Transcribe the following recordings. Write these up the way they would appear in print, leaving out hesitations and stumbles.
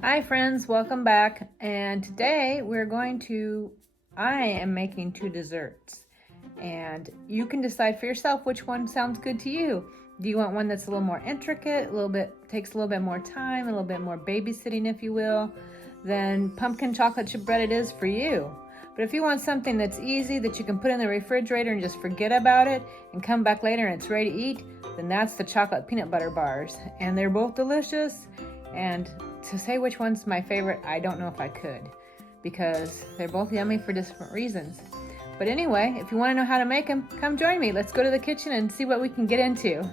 Hi friends, welcome back. And today I am making two desserts. And you can decide for yourself which one sounds good to you. Do you want one that's a little more intricate, takes a little bit more time, a little bit more babysitting if you will? Then pumpkin chocolate chip bread it is for you. But if you want something that's easy that you can put in the refrigerator and just forget about it and come back later and it's ready to eat, then that's the chocolate peanut butter bars. And they're both delicious. And to say which one's my favorite, I don't know if I could, because they're both yummy for different reasons. But anyway, if you want to know how to make them, come join me. Let's go to the kitchen and see what we can get into.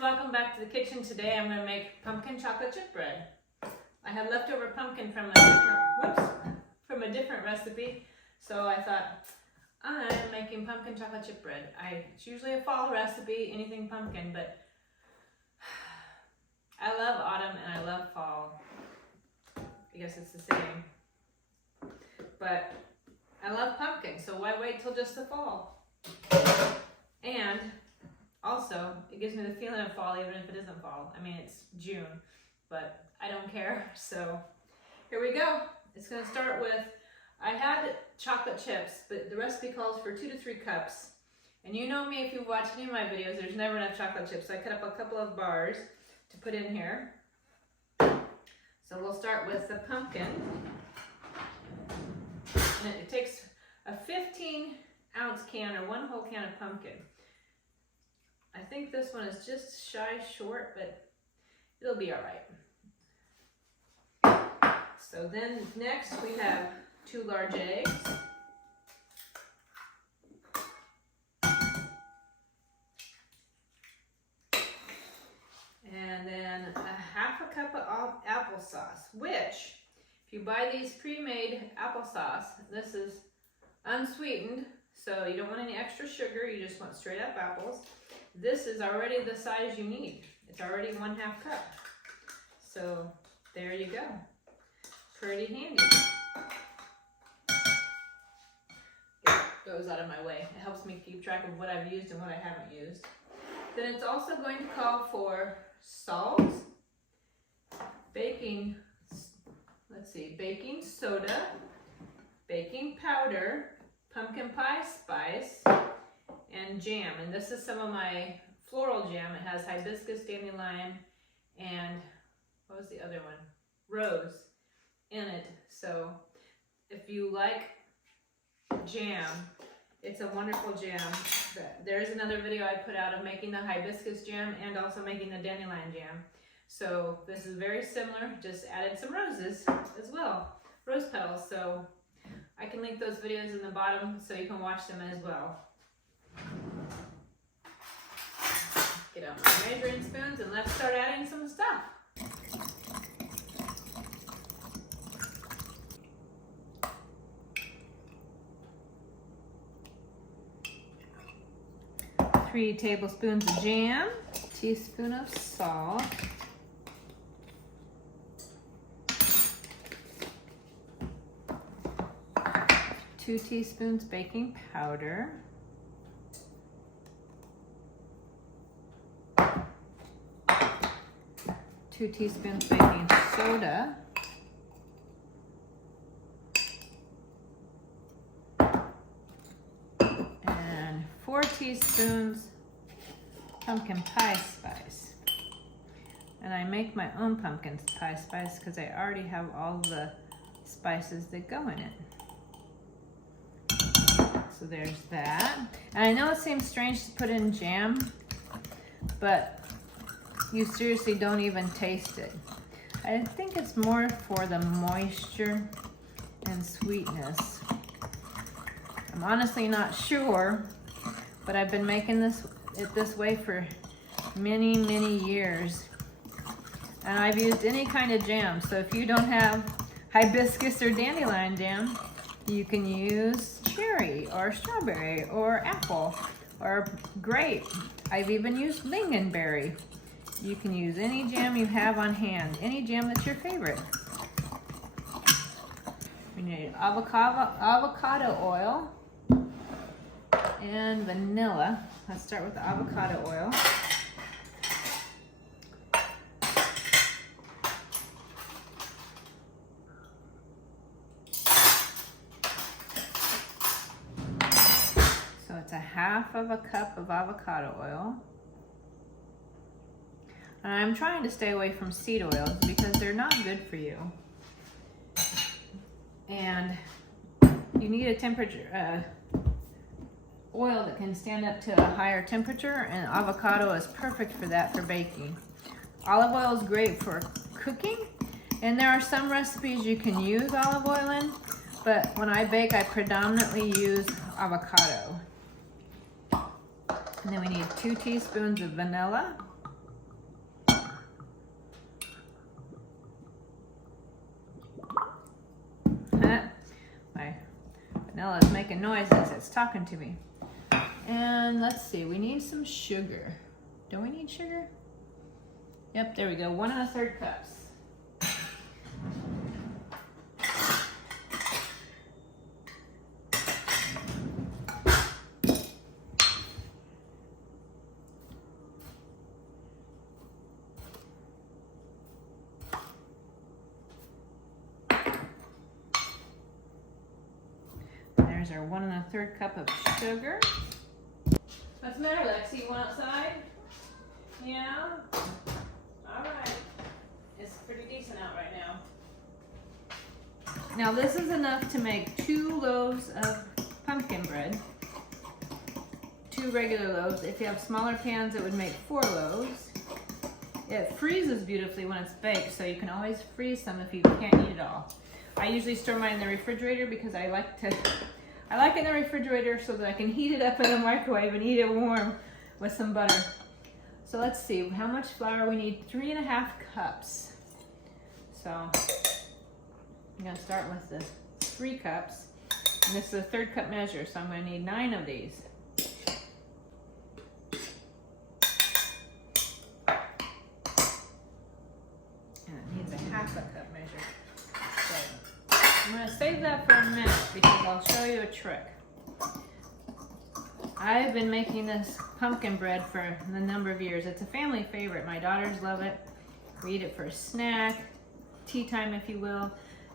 Welcome back to the kitchen. Today I'm going to make pumpkin chocolate chip bread. I had leftover pumpkin from a different recipe, so I thought I'm making pumpkin chocolate chip bread. It's usually a fall recipe, anything pumpkin, but I love autumn and I love fall. I guess it's the same. But I love pumpkin, so why wait till just the fall? And also, it gives me the feeling of fall even if it isn't fall. I mean, it's June, but I don't care. So here we go. It's going to start with, I had chocolate chips, but the recipe calls for 2 to 3 cups. And you know me, if you watch any of my videos, there's never enough chocolate chips. So I cut up a couple of bars to put in here. So we'll start with the pumpkin. And it takes a 15-ounce can or 1 whole can of pumpkin. I think this one is just shy short, but it'll be all right. So then next we have 2 large eggs. And then a half a cup of applesauce, which if you buy these pre-made applesauce, this is unsweetened, so you don't want any extra sugar, you just want straight up apples. This is already the size you need. It's already 1/2 cup. So there you go. Pretty handy. Get those out of my way. It helps me keep track of what I've used and what I haven't used. Then it's also going to call for salt, baking soda, baking powder, pumpkin pie spice, and jam. And this is some of my floral jam. It has hibiscus, dandelion, and what was the other one? Rose in it. So if you like jam, it's a wonderful jam. There's another video I put out of making the hibiscus jam and also making the dandelion jam. So this is very similar, just added some roses as well, rose petals. So I can link those videos in the bottom so you can watch them as well. Get out my measuring spoons and let's start adding some stuff. Three tablespoons of jam, teaspoon of salt, 2 teaspoons baking powder, 2 teaspoons baking soda, and 4 teaspoons pumpkin pie spice. And I make my own pumpkin pie spice because I already have all the spices that go in it. So there's that. And I know it seems strange to put in jam, but you seriously don't even taste it. I think it's more for the moisture and sweetness. I'm honestly not sure, but I've been making it this way for many, many years. And I've used any kind of jam. So if you don't have hibiscus or dandelion jam, you can use cherry or strawberry or apple or grape. I've even used lingonberry. You can use any jam you have on hand, any jam that's your favorite. We need avocado oil and vanilla. Let's start with the avocado oil. So it's a 1/2 cup of avocado oil. And I'm trying to stay away from seed oils because they're not good for you. And you need a temperature, oil that can stand up to a higher temperature, and avocado is perfect for that for baking. Olive oil is great for cooking, and there are some recipes you can use olive oil in, but when I bake, I predominantly use avocado. And then we need 2 teaspoons of vanilla. My vanilla is making noises, it's talking to me. And let's see, we need some sugar. Do we need sugar? Yep, there we go, 1 1/3 cups. There's our 1 1/3 cup of sugar. What's the matter, Lexi? You want outside? Yeah? Alright. It's pretty decent out right now. Now this is enough to make 2 loaves of pumpkin bread. 2 regular loaves. If you have smaller pans, it would make 4 loaves. It freezes beautifully when it's baked, so you can always freeze some if you can't eat it all. I usually store mine in the refrigerator because I like it in the refrigerator so that I can heat it up in the microwave and eat it warm with some butter. So let's see, how much flour we need? 3 1/2 cups. So I'm gonna start with the 3 cups. And this is a 1/3 cup measure, so I'm gonna need 9 of these. And it needs a 1/2 cup measure. So I'm going to save that for a minute because I'll show you a trick. I've been making this pumpkin bread for a number of years. It's a family favorite. My daughters love it. We eat it for a snack, tea time if you will,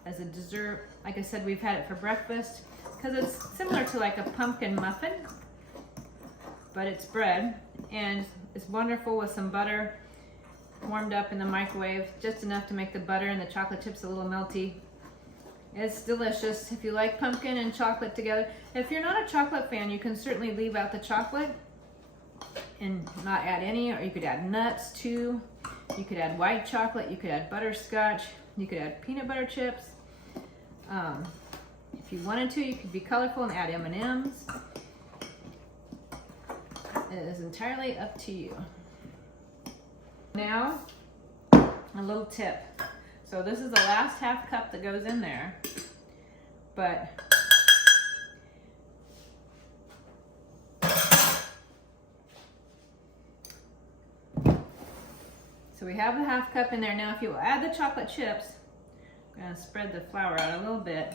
as a dessert. Like I said, we've had it for breakfast because it's similar to like a pumpkin muffin, but it's bread, and it's wonderful with some butter warmed up in the microwave, just enough to make the butter and the chocolate chips a little melty. It's delicious if you like pumpkin and chocolate together. If you're not a chocolate fan, you can certainly leave out the chocolate and not add any, or you could add nuts too. You could add white chocolate, you could add butterscotch, you could add peanut butter chips. If you wanted to, you could be colorful and add M&Ms. It is entirely up to you. Now, a little tip. So this is the last 1/2 cup that goes in there, but so we have the 1/2 cup in there. Now if you add the chocolate chips, I'm going to spread the flour out a little bit.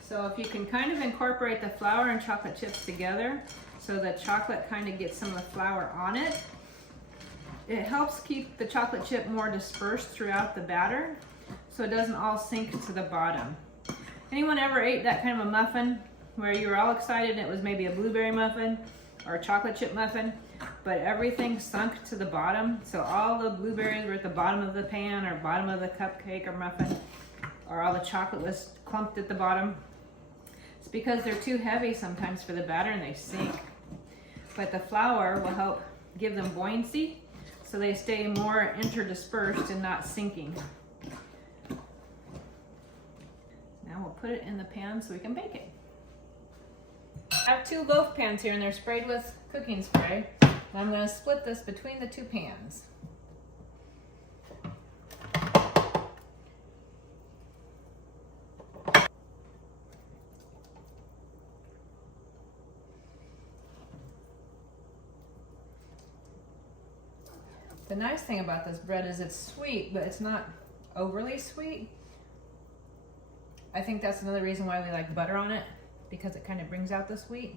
So if you can kind of incorporate the flour and chocolate chips together so the chocolate kind of gets some of the flour on it, it helps keep the chocolate chip more dispersed throughout the batter so it doesn't all sink to the bottom. Anyone ever ate that kind of a muffin where you were all excited and it was maybe a blueberry muffin or a chocolate chip muffin, but everything sunk to the bottom? So all the blueberries were at the bottom of the pan or bottom of the cupcake or muffin, or all the chocolate was clumped at the bottom. It's because they're too heavy sometimes for the batter and they sink. But the flour will help give them buoyancy so they stay more interdispersed and not sinking. Now we'll put it in the pan so we can bake it. I have 2 loaf pans here and they're sprayed with cooking spray. And I'm going to split this between the 2 pans. The nice thing about this bread is it's sweet, but it's not overly sweet. I think that's another reason why we like butter on it, because it kind of brings out the sweet.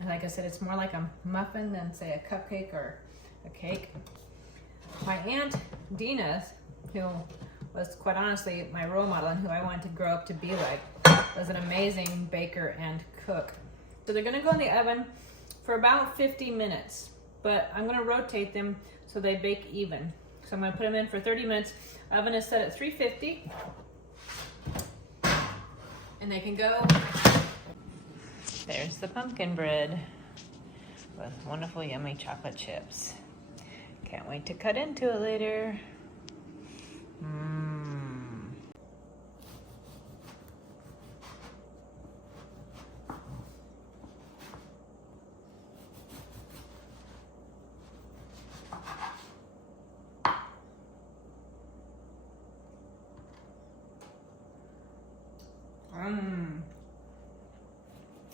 And like I said, it's more like a muffin than say a cupcake or a cake. My Aunt Dina, who was quite honestly my role model and who I wanted to grow up to be like, was an amazing baker and cook. So they're gonna go in the oven for about 50 minutes. But I'm gonna rotate them so they bake even. So I'm gonna put them in for 30 minutes. Oven is set at 350. And they can go. There's the pumpkin bread with wonderful yummy chocolate chips. Can't wait to cut into it later.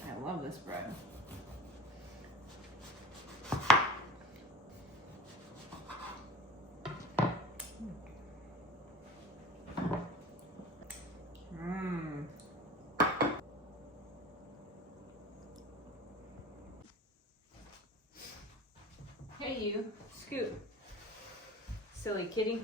I love this bread. Hey you, scoot. Silly kitty.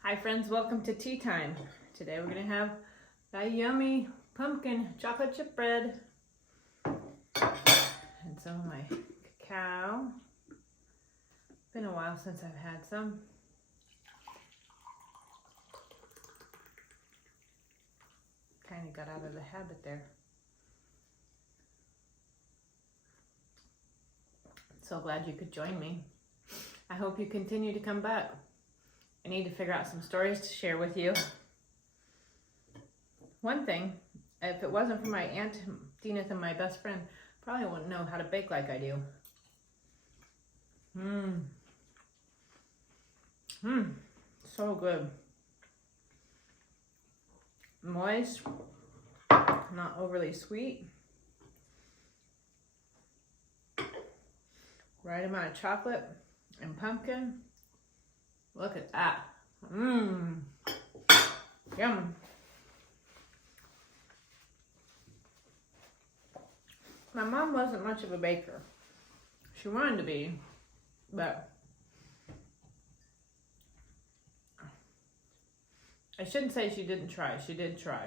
Hi friends, welcome to tea time. Today we're gonna have that yummy pumpkin chocolate chip bread and some of my cacao. Been a while since I've had some. Kind of got out of the habit there. So glad you could join me. I hope you continue to come back. I need to figure out some stories to share with you. One thing, if it wasn't for my Aunt Dina and my best friend, probably wouldn't know how to bake like I do. So good. Moist, not overly sweet. Right amount of chocolate and pumpkin. Look at that. Yum. My mom wasn't much of a baker. She wanted to be, but I shouldn't say she didn't try. She did try.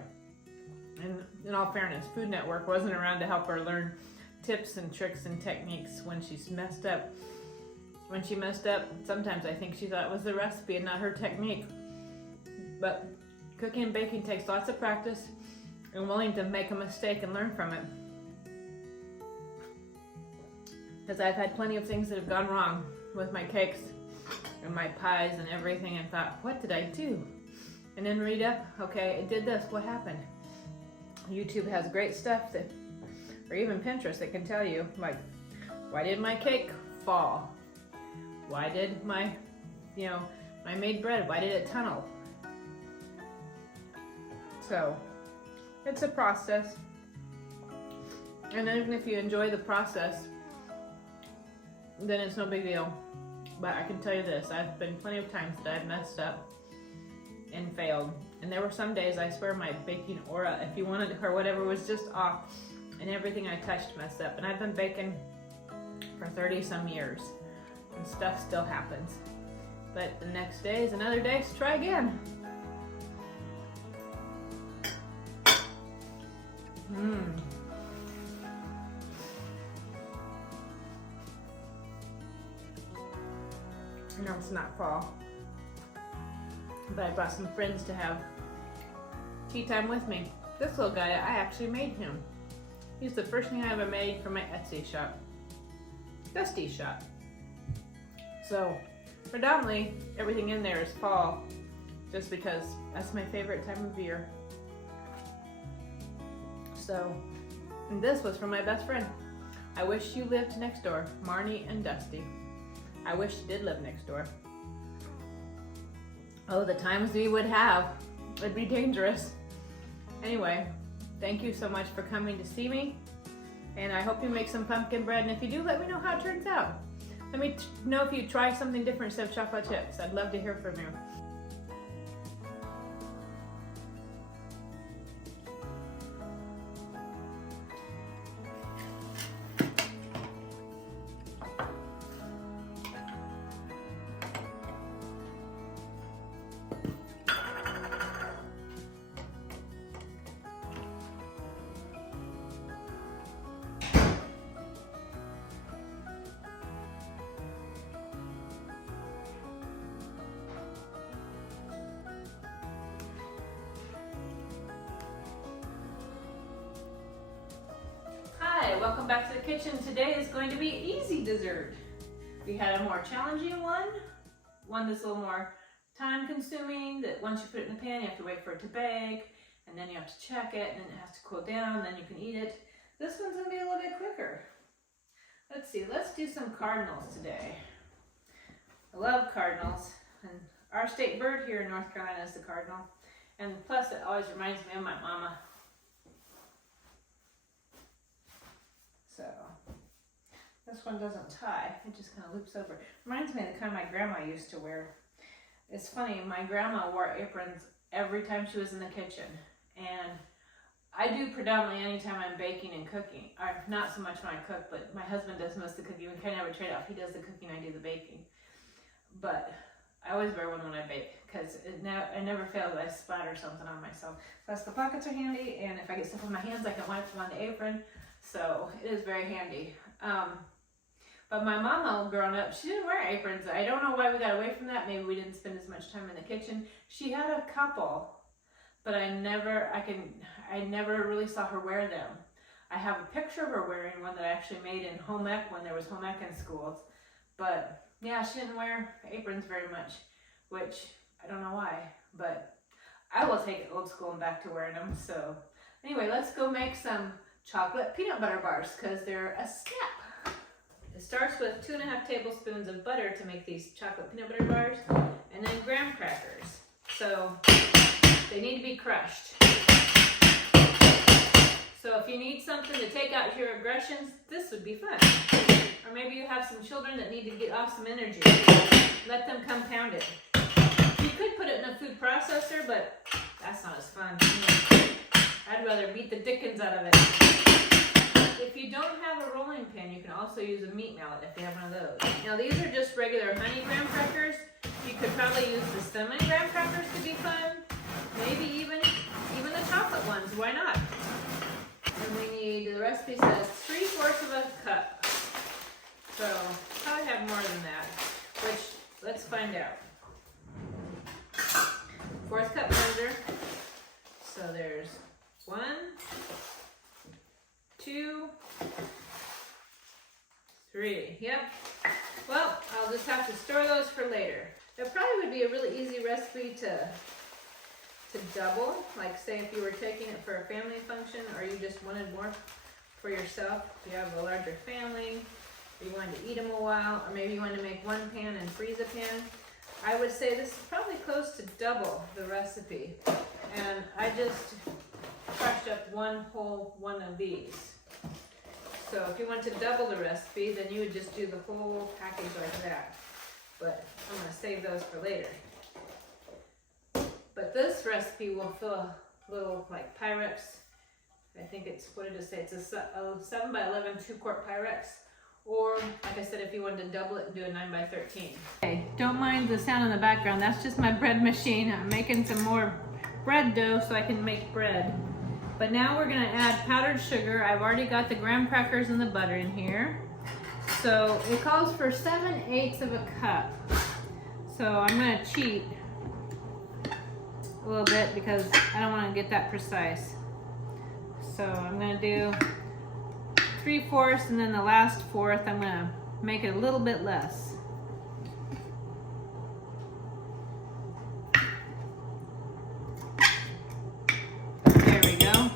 And in all fairness, Food Network wasn't around to help her learn tips and tricks and techniques when she's messed up. When she messed up, sometimes I think she thought it was the recipe and not her technique. But cooking and baking takes lots of practice and willing to make a mistake and learn from it. Because I've had plenty of things that have gone wrong with my cakes and my pies and everything, and thought, what did I do? And then read up, okay, it did this, what happened? YouTube has great stuff that, or even Pinterest, that can tell you, like, why did my cake fall? Why did my, when I made bread, why did it tunnel? So, it's a process. And even if you enjoy the process, then it's no big deal. But I can tell you this, I've been plenty of times that I've messed up and failed. And there were some days, I swear, my baking aura, if you wanted, or whatever, was just off. And everything I touched messed up. And I've been baking for 30 some years. and stuff still happens. But the next day is another day to try again. No, it's not fall. But I brought some friends to have tea time with me. This little guy, I actually made him. He's the first thing I ever made for my Etsy shop. Dusty shop. So, predominantly, everything in there is fall, just because that's my favorite time of year. So, and this was from my best friend. I wish you lived next door, Marnie and Dusty. I wish you did live next door. Oh, the times we would have. It'd be dangerous. Anyway, thank you so much for coming to see me. And I hope you make some pumpkin bread. And if you do, let me know how it turns out. Let me know if you try something different instead of chocolate chips. I'd love to hear from you. Welcome back to the kitchen. Today is going to be easy dessert. We had a more challenging one that's a little more time consuming, that once you put it in the pan you have to wait for it to bake, and then you have to check it, and then it has to cool down, and then you can eat it. This one's going to be a little bit quicker. Let's see, let's do some cardinals today. I love cardinals, and our state bird here in North Carolina is the cardinal, and plus it always reminds me of my mama. So, this one doesn't tie, it just kind of loops over. Reminds me of the kind my grandma used to wear. It's funny, my grandma wore aprons every time she was in the kitchen. And I do predominantly anytime I'm baking and cooking. Or not so much when I cook, but my husband does most of the cooking. We kind of have a trade-off. He does the cooking, I do the baking. But I always wear one when I bake, because it never fails that I splatter something on myself. Plus the pockets are handy, and if I get stuff on my hands, I can wipe them on the apron. So it is very handy. But my mama, growing up, she didn't wear aprons. I don't know why we got away from that. Maybe we didn't spend as much time in the kitchen. She had a couple, but I never really saw her wear them. I have a picture of her wearing one that I actually made in home ec when there was home ec in schools. But yeah, she didn't wear aprons very much, which I don't know why, but I will take it old school and back to wearing them. So anyway, let's go make some chocolate peanut butter bars, because they're a snap. It starts with 2.5 tablespoons of butter to make these chocolate peanut butter bars, and then graham crackers. So they need to be crushed. So if you need something to take out your aggressions, this would be fun. Or maybe you have some children that need to get off some energy. Let them compound it. You could put it in a food processor, but that's not as fun. I'd rather beat the dickens out of it. If you don't have a rolling pin, you can also use a meat mallet if you have one of those. Now these are just regular honey graham crackers. You could probably use the cinnamon graham crackers to be fun. Maybe even the chocolate ones, why not? And we need, the recipe says 3/4 of a cup. So probably have more than that, which let's find out. 1/4 cup measure. So there's 1, 2, 3. Yep. Well, I'll just have to store those for later. It probably would be a really easy recipe to double. Like say if you were taking it for a family function, or you just wanted more for yourself. If you have a larger family, or you wanted to eat them a while, or maybe you wanted to make one pan and freeze a pan. I would say this is probably close to double the recipe. And I just crushed up one whole one of these. So if you want to double the recipe, then you would just do the whole package like that. But I'm going to save those for later. But this recipe will fill a little like Pyrex. I think it's, what did it say? It's a 7 by 11 2-quart Pyrex. Or, like I said, if you wanted to double it and do a 9 by 13. Okay, don't mind the sound in the background. That's just my bread machine. I'm making some more bread dough so I can make bread. But now we're gonna add powdered sugar. I've already got the graham crackers and the butter in here. So it calls for 7/8 of a cup. So I'm gonna cheat a little bit because I don't wanna get that precise. So I'm gonna do 3/4 and then the last fourth I'm gonna make it a little bit less. There we go.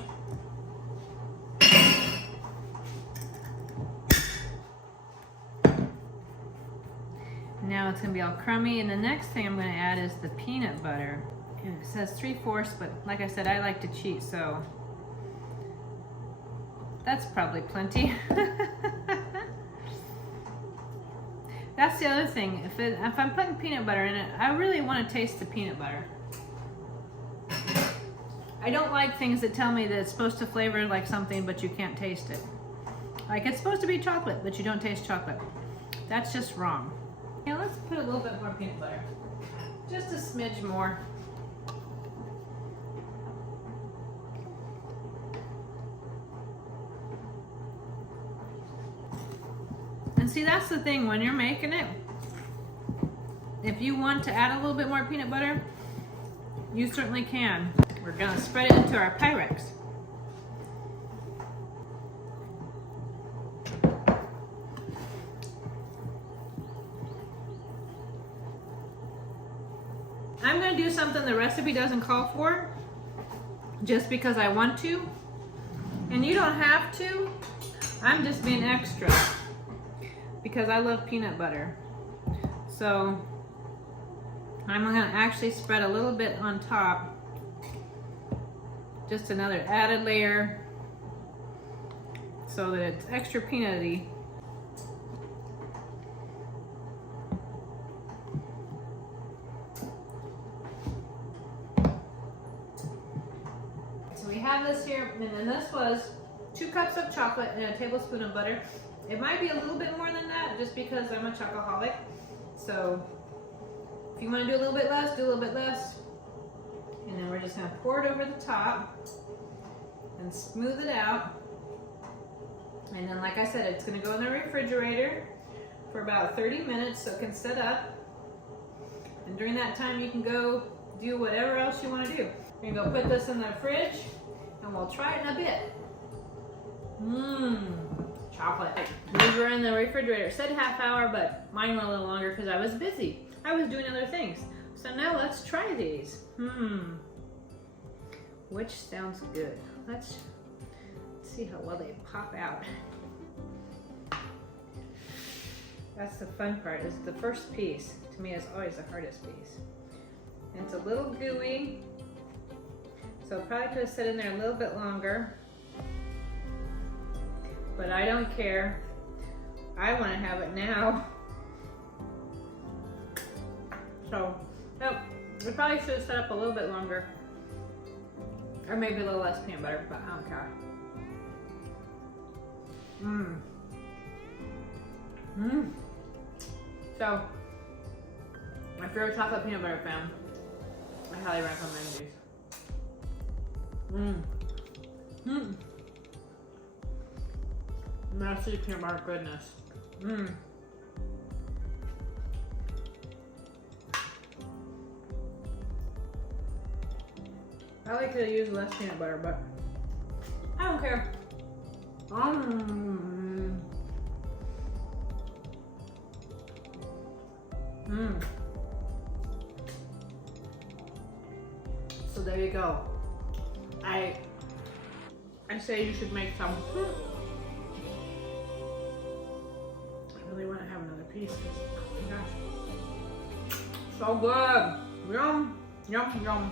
Now it's gonna be all crummy, and the next thing I'm gonna add is the peanut butter. And it says 3/4, but like I said, I like to cheat, so that's probably plenty. That's the other thing. If I'm putting peanut butter in it, I really want to taste the peanut butter. I don't like things that tell me that it's supposed to flavor like something, but you can't taste it. Like it's supposed to be chocolate, but you don't taste chocolate. That's just wrong. Now let's put a little bit more peanut butter. Just a smidge more. And see, that's the thing, when you're making it, if you want to add a little bit more peanut butter, you certainly can. We're gonna spread it into our Pyrex. I'm gonna do something the recipe doesn't call for, just because I want to. And you don't have to. I'm just being extra, because I love peanut butter. So I'm gonna actually spread a little bit on top. Just another added layer so that it's extra peanutty. So we have this here, and then this was 2 cups of chocolate and a tablespoon of butter. It might be a little bit more than that just because I'm a chocoholic. So if you want to do a little bit less, do a little bit less. And then we're just going to pour it over the top and smooth it out. And then, like I said, it's going to go in the refrigerator for about 30 minutes so it can set up. And during that time, you can go do whatever else you want to do. We're going to go put this in the fridge and we'll try it in a bit. Chocolate. These were in the refrigerator. It said half hour, but mine went a little longer because I was busy. I was doing other things. So now let's try these. Which sounds good. Let's see how well they pop out. That's the fun part, is the first piece. To me, is always the hardest piece. And it's a little gooey, so probably could have sit in there a little bit longer. But I don't care. I want to have it now. So, we probably should have set up a little bit longer. Or maybe a little less peanut butter, but I don't care. So, if you're a chocolate peanut butter fan, I highly recommend these. Nasty peanut butter goodness. I like to use less peanut butter, but I don't care. So there you go. I say you should make some. I really want to have another piece. Oh my gosh. So good. Yum, yum, yum.